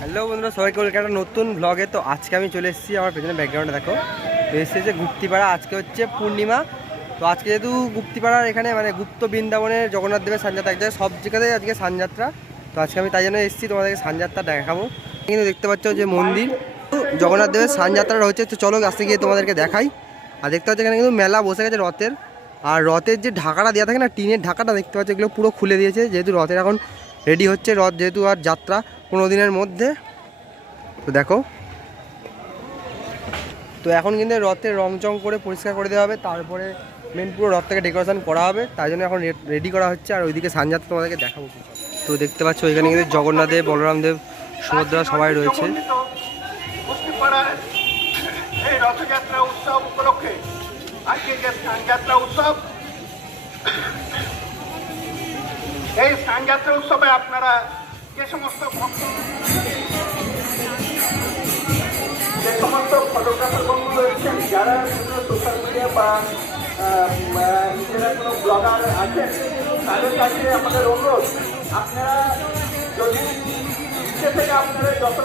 Hello বন্ধুরা, সবাইকে welcome একটা নতুন ব্লগে তো আজকে আমি চলে এসেছি আমার পেছনে ব্যাকগ্রাউন্ডে দেখো। এসেছে গুপ্তিপাড়া, আজকে হচ্ছে পূর্ণিমা। তো আজকে যেহেতু গুপ্তিপাড়ার এখানে মানে গুপ্ত বৃন্দাবনের জগন্নাথ দেবের সানযাত্রা, এক জায়গায় সব জায়গাতেই আজকে সানযাত্রা। তো আজকে আমি তাই জন্য এসেছি, তোমাদেরকে সানযাত্রা দেখাবো। কিন্তু দেখতে পাচ্ছ যে মন্দির। জগন্নাথ দেবের সানযাত্রা হচ্ছে, তো চলো আজকে গিয়ে তোমাদেরকে দেখাই। আর দেখতে পাচ্ছ এখানে কিন্তু মেলা বসে গেছে রথের। আর রথের যে ঢাকাটা দেওয়া থাকে না, টিনের ঢাকাটা দেখতে পাচ্ছ, এগুলো পুরো খুলে দিয়েছে। যেহেতু রথের এখন রেডি হচ্ছে, রথ যেহেতু আর যাত্রা পনেরো দিনের মধ্যে, তো দেখো। তো এখন কিন্তু রথের রং চং করে পরিষ্কার করে দেওয়া হবে, তারপরে মেন পুরো রথ থেকে ডেকোরেশন করা হবে, তাই জন্য এখন রেডি করা হচ্ছে, আর ওইদিকে সানযাত্রা তোমাদেরকে দেখাবো। তো দেখতে পাচ্ছ, এখানে কিন্তু জগন্নাথ দেব, বলরাম দেব, সুভদ্রা সবাই রয়েছে। রথযাত্রা উৎসব উপলক্ষে আজকে যে স্নানযাত্রা উৎসব, এই স্নানযাত্রা উৎসবে আপনারা যে সমস্ত ভক্ত, যে সমস্ত ফটোগ্রাফার বন্ধু রয়েছেন, যারা সোশ্যাল মিডিয়া বা নিজেরা কোনো ব্লগার আছেন, তাদের কাছে আমাদের অনুরোধ, আপনারা যদি থেকে আপনারা যত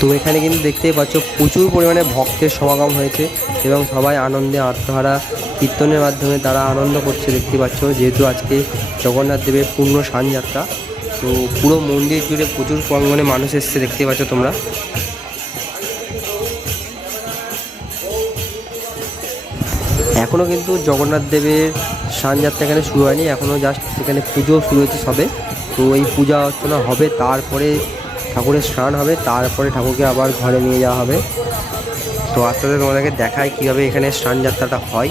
তো এখানে কিন্তু দেখতেই পাচ্ছ প্রচুর পরিমাণে ভক্তের সমাগম হয়েছে এবং সবাই আনন্দে আত্মহারা কীর্তনের মাধ্যমে তারা আনন্দ করছে, দেখতে পাচ্ছ। যেহেতু আজকে জগন্নাথ দেবের পূর্ণ সানযাত্রা, তো পুরো মন্দির জুড়ে প্রচুর পরিমাণে মানুষ এসছে, দেখতে পাচ্ছ তোমরা। এখনও কিন্তু জগন্নাথ দেবের সানযাত্রা এখানে শুরু হয়নি এখনও জাস্ট এখানে পুজো শুরু হয়েছে সবে। তো এই পূজা অর্চনা হবে, তারপরে ঠাকুরের স্নান হবে, তারপরে ঠাকুরকে আবার ঘরে নিয়ে যাওয়া হবে। তো আস্তে আস্তে তোমাদেরকে দেখায় কীভাবে এখানে স্নান যাত্রাটা হয়।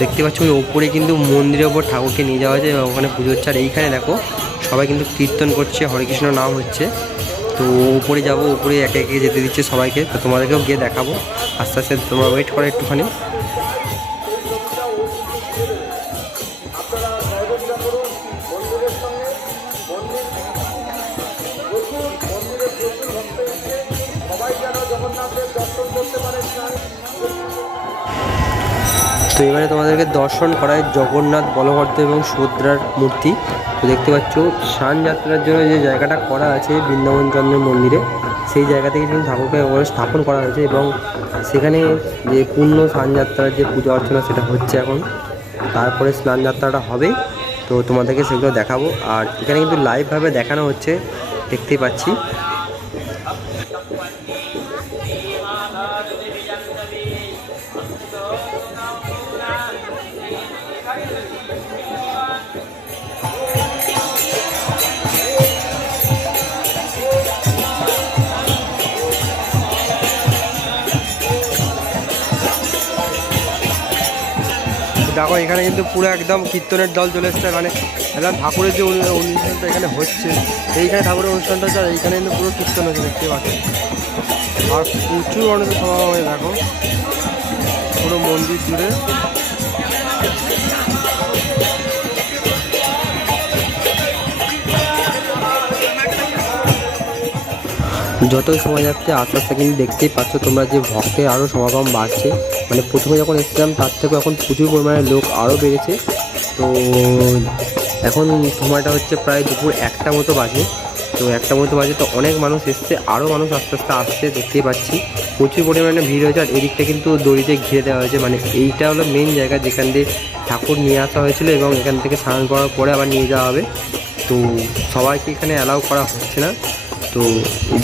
দেখতে পাচ্ছ ওই ওপরে কিন্তু মন্দিরের ওপর ঠাকুরকে নিয়ে যাওয়া হয়েছে এবং ওখানে পুজো হচ্ছে। আর এইখানে দেখো, সবাই কিন্তু কীর্তন করছে, হরে কৃষ্ণ নাম হচ্ছে। তো উপরে যাব, উপরে একে একে যেতে দিচ্ছে সবাইকে। তো তোমাদেরকেও গিয়ে দেখাবো। আস্তে আস্তে তোমরা ওয়েট করো একটুখানি। তো এবারে তোমাদেরকে দর্শন করায় জগন্নাথ, বলভদ্র এবং সুভদ্রার মূর্তি। তো দেখতে পাচ্ছ, স্নান যাত্রার জন্য যে জায়গাটা করা আছে বৃন্দাবন চন্দ্রের মন্দিরে, সেই জায়গা থেকে কিন্তু ঠাকুরকে স্থাপন করা হয়েছে এবং সেখানে যে পূর্ণ স্নানযাত্রার যে পূজা অর্চনা সেটা হচ্ছে এখন। তারপরে স্নান যাত্রাটা হবে। তো তোমাদেরকে সেগুলো দেখাবো। আর এখানে কিন্তু লাইভভাবে দেখানো হচ্ছে, দেখতেই পাচ্ছি। দেখো, এখানে কিন্তু পুরো একদম কীর্তনের দল চলে এসছে মানে একদম ঠাকুরের যে অনু- অনুষ্ঠানটা এখানে হচ্ছে, এইখানে ঠাকুরের অনুষ্ঠানটা হচ্ছে এইখানে কিন্তু পুরো কীর্তন হচ্ছে, দেখতে পাচ্ছি। আর প্রচুর অনেক সমাগম দেখো। পুরো মন্দির জুড়ে। যতই সময় যাচ্ছে, আস্তে আস্তে কিন্তু দেখতেই পাচ্ছ তোমরা যে ভক্তের আরও সমাগম বাড়ছে। মানে প্রথমে যখন এসেছিলাম, তার থেকেও এখন প্রচুর পরিমাণে লোক আরও বেড়েছে। তো এখন সময়টা হচ্ছে প্রায় দুপুর একটা মতো বাজে। তো একটা মতো বাজে তো অনেক মানুষ এসছে আরও মানুষ আস্তে আস্তে আসছে, দেখতেই পাচ্ছি। প্রচুর পরিমাণে ভিড় হয়েছে, আর এদিকটা কিন্তু দড়িতে ঘিরে দেওয়া হয়েছে। মানে এইটা হলো মেন জায়গা যেখান দিয়ে ঠাকুর নিয়ে আসা হয়েছিল এবং এখান থেকে স্নান করার পরে আবার নিয়ে যাওয়া হবে। তো সবাইকে এখানে অ্যালাউ করা হচ্ছে না। তো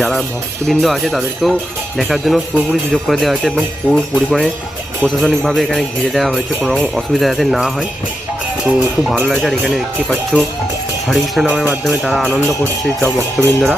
যারা ভক্তবৃন্দ আছে, তাদেরকেও দেখার জন্য পুরোপুরি সুযোগ করে দেওয়া হয়েছে এবং পুরো পরিমাণে প্রশাসনিকভাবে এখানে ঘিরে দেওয়া হয়েছে, কোনো রকম অসুবিধা যাতে না হয়। তো খুব ভালো লাগছে, আর এখানে দেখতে পাচ্ছ হরিকৃষ্ণ নামের মাধ্যমে তারা আনন্দ করছে সব ভক্তবৃন্দরা।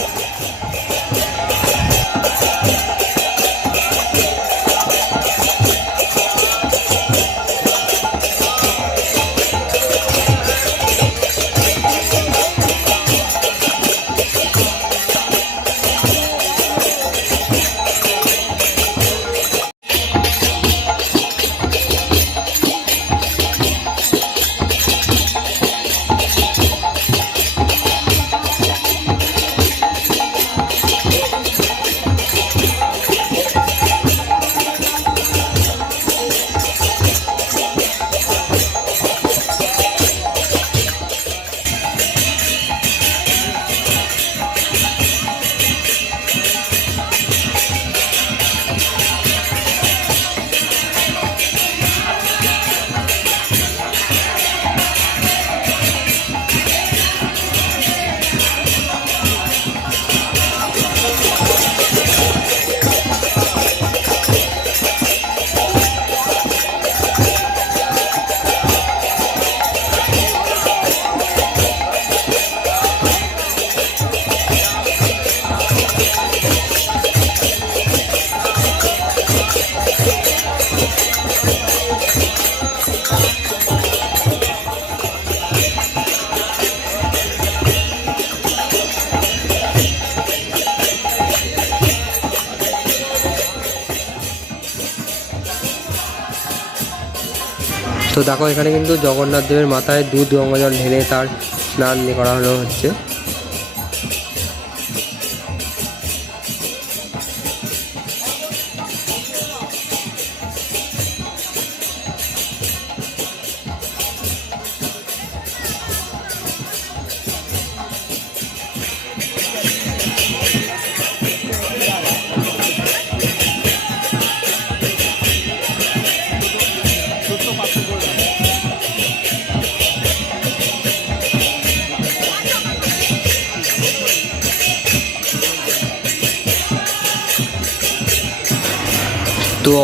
তো দেখো এখানে কিন্তু জগন্নাথ দেবের মাথায় দুধ গঙ্গাজল ঢেলে তার স্নান করানো হচ্ছে।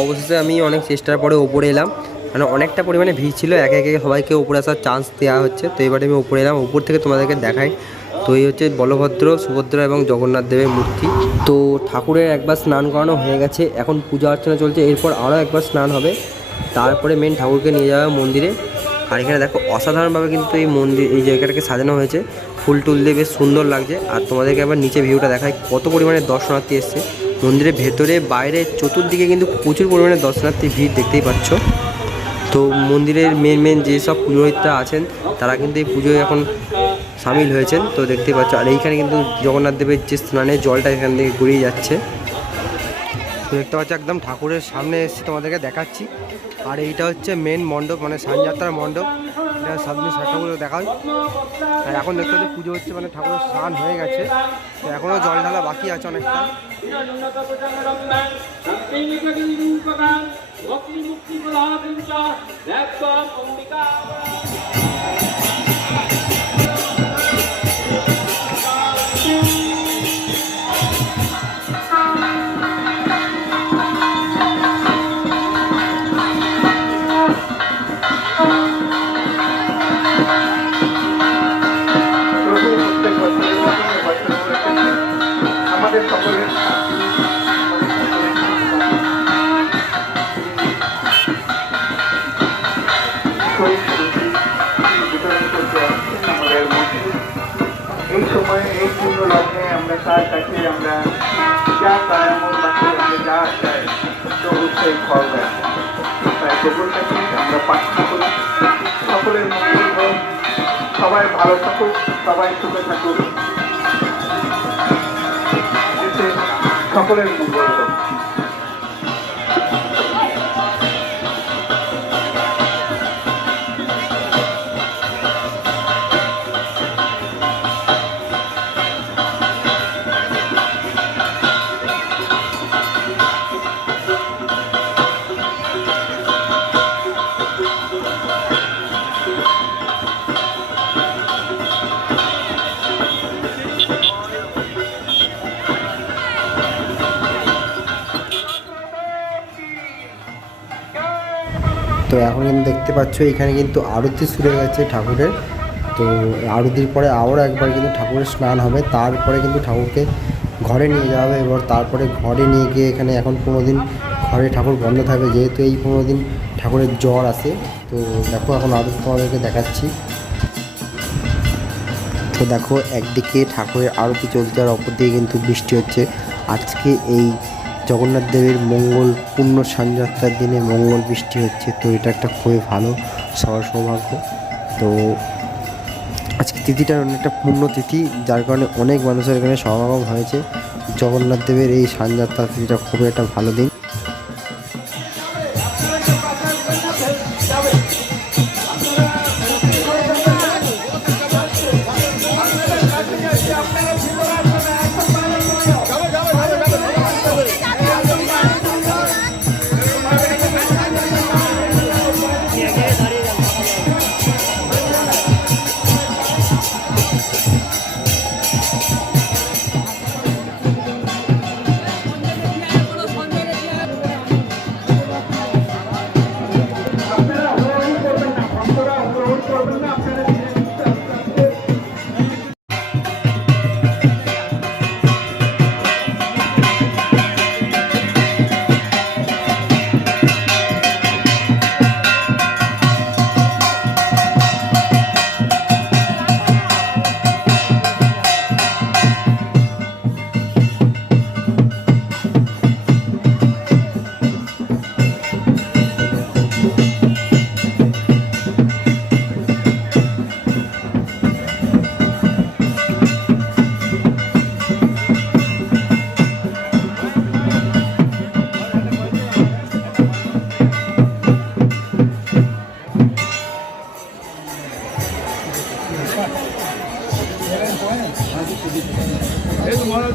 অবশেষে আমি অনেক চেষ্টার পরে ওপরে এলাম। মানে অনেকটা পরিমাণে ভিড় ছিল, একে একে সবাইকে ওপরে আসার চান্স দেওয়া হচ্ছে। তো এবারে আমি ওপরে এলাম, উপর থেকে তোমাদেরকে দেখাই। তো এই হচ্ছে বলভদ্র, সুভদ্রা এবং জগন্নাথ দেবের মূর্তি। তো ঠাকুরের একবার স্নান করানো হয়ে গেছে, এখন পূজা অর্চনা চলছে, এরপর আরও একবার স্নান হবে। তারপরে মেন ঠাকুরকে নিয়ে যাওয়া মন্দিরে। আর এখানে দেখো, অসাধারণভাবে কিন্তু এই মন্দির, এই জায়গাটাকে সাজানো হয়েছে। ফুল টুল দিয়ে বেশ সুন্দর লাগছে। আর তোমাদেরকে আবার নিচে ভিউটা দেখায় কত পরিমাণে দর্শনার্থী এসছে। মন্দিরের ভেতরে, বাইরে, চতুর্দিকে কিন্তু প্রচুর পরিমাণে দর্শনার্থী ভিড় দেখতেই পাচ্ছ। তো মন্দিরের মেন মেন যেসব পুরোহিতরা আছেন, তারা কিন্তু এই পুজোয় এখন সামিল হয়েছেন। তো দেখতেই পাচ্ছ, আর এইখানে কিন্তু জগন্নাথ দেবের যে স্নানের জলটা এখান থেকে গড়িয়ে যাচ্ছে। দেখতে পাচ্ছি, একদম ঠাকুরের সামনে এসে তোমাদেরকে দেখাচ্ছি। আর এইটা হচ্ছে মেন মণ্ডপ মানে সানযাত্রার মণ্ডপ। এটা সামনে ঠাকুর দেখা হয় আর এখন দেখতে পাচ্ছি, পুজো হচ্ছে মানে ঠাকুরের স্নান হয়ে গেছে। তো এখনও জল ঢালা বাকি আছে অনেকটা। সময়ে এই পূর্ণ লগ্নে আমরা তার কাছে আমরা যা তার এমন কাছে আমরা যা চাই, তো সেই ফল দেয় তাই প্রভুর কাছে আমরা প্রার্থনা করি, সকলের মঙ্গল হোক সবাই ভালো থাকুক, সবাই সুখে থাকুক। সকলের মঙ্গল হোক। দেখতে পাচ্ছ, এখানে কিন্তু আরতি শুরু গেছে ঠাকুরের। তো আরতির পরে আবারও একবার কিন্তু ঠাকুরের স্নান হবে। তারপরে কিন্তু ঠাকুরকে ঘরে নিয়ে যাওয়া হবে এবার তারপরে ঘরে নিয়ে গিয়ে এখানে এখন পনেরো দিন ঘরে ঠাকুর বন্ধ থাকবে। যেহেতু এই পনেরো দিন ঠাকুরের জ্বর আছে, তো দেখো এখন আরতি তোমাদেরকে দেখাচ্ছি। তো দেখো, একদিকে ঠাকুরের আরতি চলছে আর অপর দিকে কিন্তু বৃষ্টি হচ্ছে। আজকে এই জগন্নাথ দেবের মঙ্গল পূর্ণ সানযাত্রার দিনে মঙ্গল বৃষ্টি হচ্ছে, তো এটা একটা খুবই ভালো সবার সৌভাগ্য। তো আজকে তিথিটা অনেকটা পূর্ণ তিথি, যার কারণে অনেক মানুষের এখানে সমাগম হয়েছে। জগন্নাথ দেবের এই সানযাত্রা তিথিটা খুবই একটা ভালো দিন।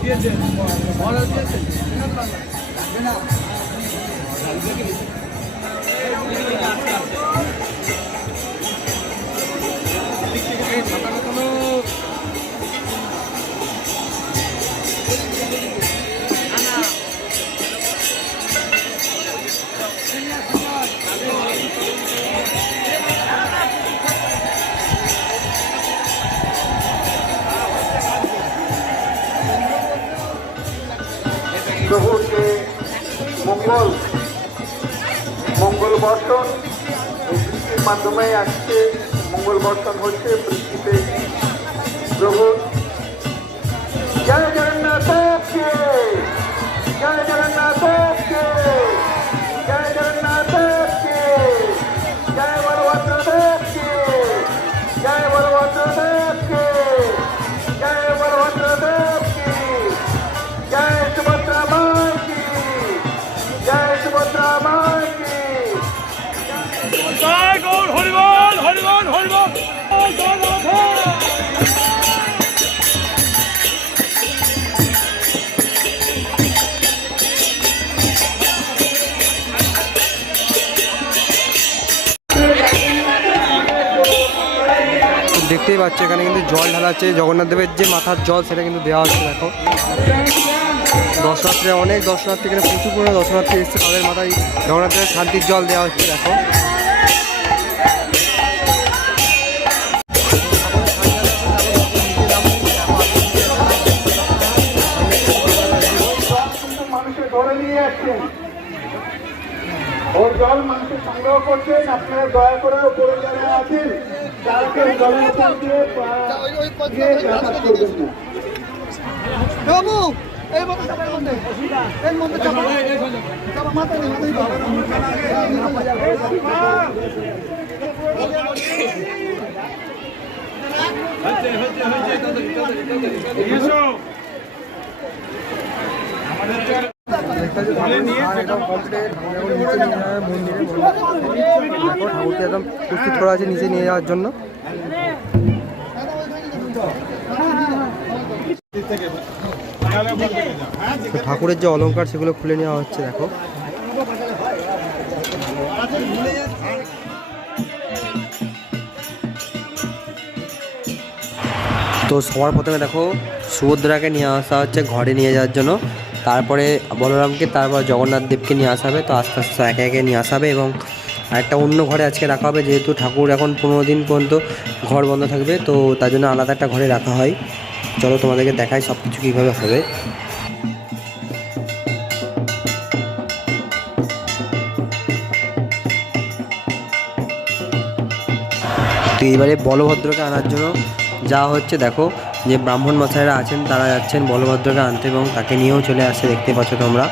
দিয়েছেন অর্ডার দিয়েছেন না প্রভুর মঙ্গল মঙ্গল বর্ষণ বৃষ্টির মাধ্যমে আসছে মঙ্গল বর্ষণ হচ্ছে, বৃষ্টিতে প্রভুর জয় জগন্নাথ জয় জগন্নাথ। দেখতেই পাচ্ছ, এখানে কিন্তু জল ঢালাচ্ছে। জগন্নাথ দেবের যে মাথার জল, সেটা কিন্তু দেওয়া হচ্ছে, দেখো। দর্শনার্থীরা অনেক দর্শনার্থী, এখানে প্রচুর পরিমাণে দর্শনার্থী এসছে, তাদের মাথায় জগন্নাথ দেবের শান্তির জল দেওয়া হচ্ছে, দেখো। ওর জল মানুষের সংগ্রহ করছেন। আপনারা দয়া করে উপরে যারা আছেন তারা কেউ জলের উপর দিয়ে যাতায়াত করবেন না। বাবু এই মতো চাপা মধ্যে এর মধ্যে চাপা চাপা মাথা নেই মাথায় এসো। ঠাকুরকে একদম প্রস্তুত করা আছে নিচে নিয়ে যাওয়ার জন্য ঠাকুরের যে অলংকার সেগুলো খুলে নেওয়া হচ্ছে, দেখো। তো সবার প্রথমে দেখো, সুভদ্রাকে নিয়ে আসা হচ্ছে, ঘরে নিয়ে যাওয়ার জন্য। তারপরে বলরামকে, তারপর জগন্নাথ দেবকে নিয়ে আসা হবে। তো আস্তে আস্তে একে একে নিয়ে আসা হবে এবং আরেকটা অন্য ঘরে আজকে রাখা হবে। যেহেতু ঠাকুর এখন পনেরো দিন পর্যন্ত ঘর বন্ধ থাকবে, তো তার জন্য আলাদা একটা ঘরে রাখা হয়। চলো তোমাদেরকে দেখাই সব কিছু কীভাবে হবে। তো এবারে বলভদ্রকে আনার জন্য যা হচ্ছে, দেখো যে ব্রাহ্মণ মশাইরা আছেন, তারা যাচ্ছেন, বলভদ্রকে আনতে এবং তাকে নিয়েও চলে আসছে দেখতে পাচ্ছ তোমরা।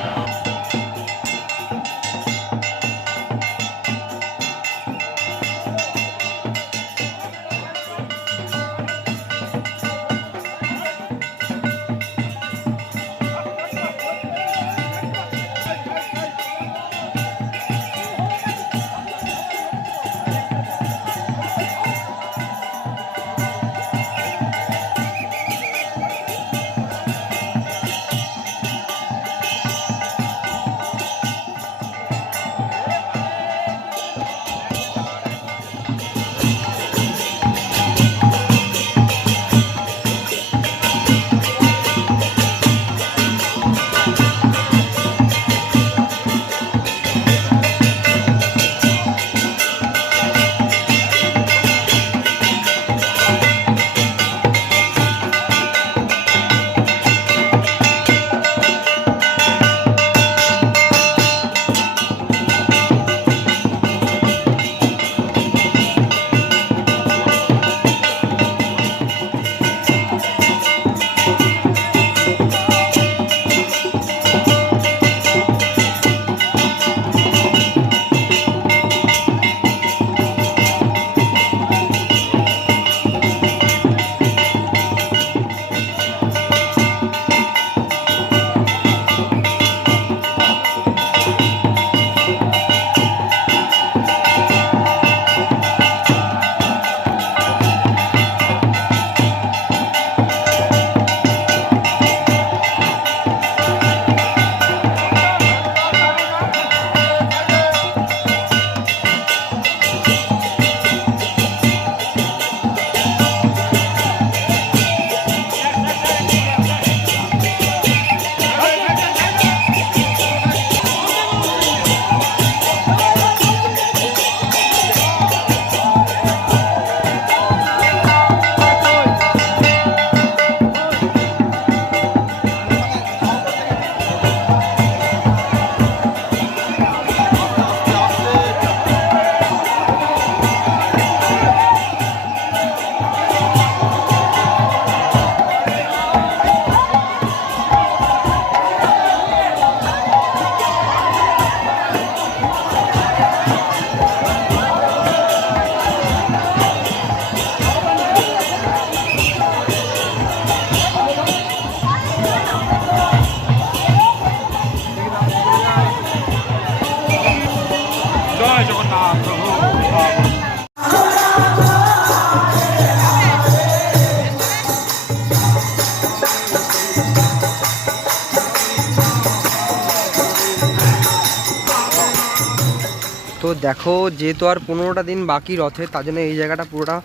দেখো, যেহেতু আর পনেরোটা দিন বাকি রথে তার জন্য এই জায়গাটা পুরোটা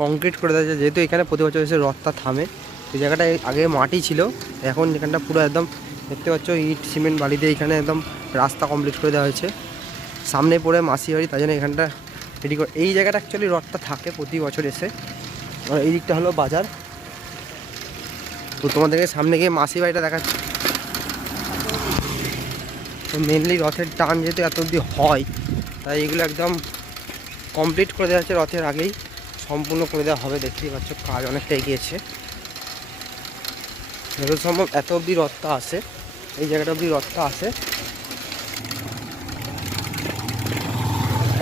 কংক্রিট করে দেওয়া যেহেতু এখানে প্রতি বছর এসে রথটা থামে, এই জায়গাটা আগে মাটি ছিল, এখন এখানটা পুরো একদম দেখতে পাচ্ছ, ইট, সিমেন্ট, বালি দিয়ে এখানে একদম রাস্তা কমপ্লিট করে দেওয়া হয়েছে। সামনে পড়ে মাসি বাড়ি, তার জন্য এখানটা রেডি করে এই জায়গাটা অ্যাকচুয়ালি রথটা থাকে প্রতি বছর এসে। আর এই দিকটা হলো বাজার। তো তোমাদেরকে সামনে গিয়ে মাসি বাড়িটা দেখাচ্ছি। তো মেনলি রথের টান যেহেতু এত অবধি হয় তাই এগুলো একদম কমপ্লিট করে দেওয়া হচ্ছে রথের আগেই। সম্পূর্ণ করে দেওয়া হবে, দেখতেই পাচ্ছ কাজ অনেকটা এগিয়েছে। যত সম্ভব এত অবধি রথটা আসে এই জায়গাটা অবধি রথটা আসে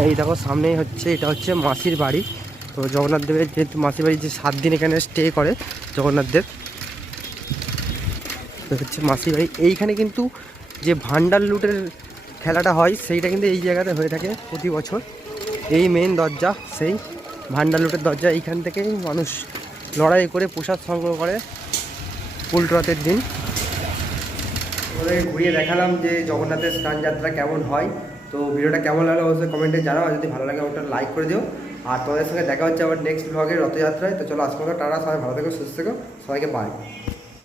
এই দেখো, সামনেই হচ্ছে, এটা হচ্ছে মাসির বাড়ি। তো জগন্নাথ দেবের যেহেতু মাসির বাড়ি যে সাত দিন এখানে স্টে করে জগন্নাথ দেব। হচ্ছে মাসির বাড়ি। এইখানে কিন্তু যে ভান্ডার লুটের খেলাটা হয়, সেইটা কিন্তু এই জায়গাতে হয়ে থাকে প্রতি বছর। এই মেন দরজা, সেই ভান্ডার লুটের দরজা, এইখান থেকেই মানুষ লড়াই করে প্রসাদ সংগ্রহ করে উল্টরথের দিন। ঘুরিয়ে দেখালাম যে জগন্নাথের স্নান যাত্রা কেমন হয়। তো ভিডিওটা কেমন লাগল অবশ্যই কমেন্টে জানাও যদি ভালো লাগে ওটা লাইক করে দিও। আর তোমাদের সঙ্গে দেখা হচ্ছে আবার নেক্সট ব্লগের রথযাত্রায়। তো চলো আজকে টাটা, সবাই ভালো থেকো, সুস্থ থেকো, সবাইকে বাই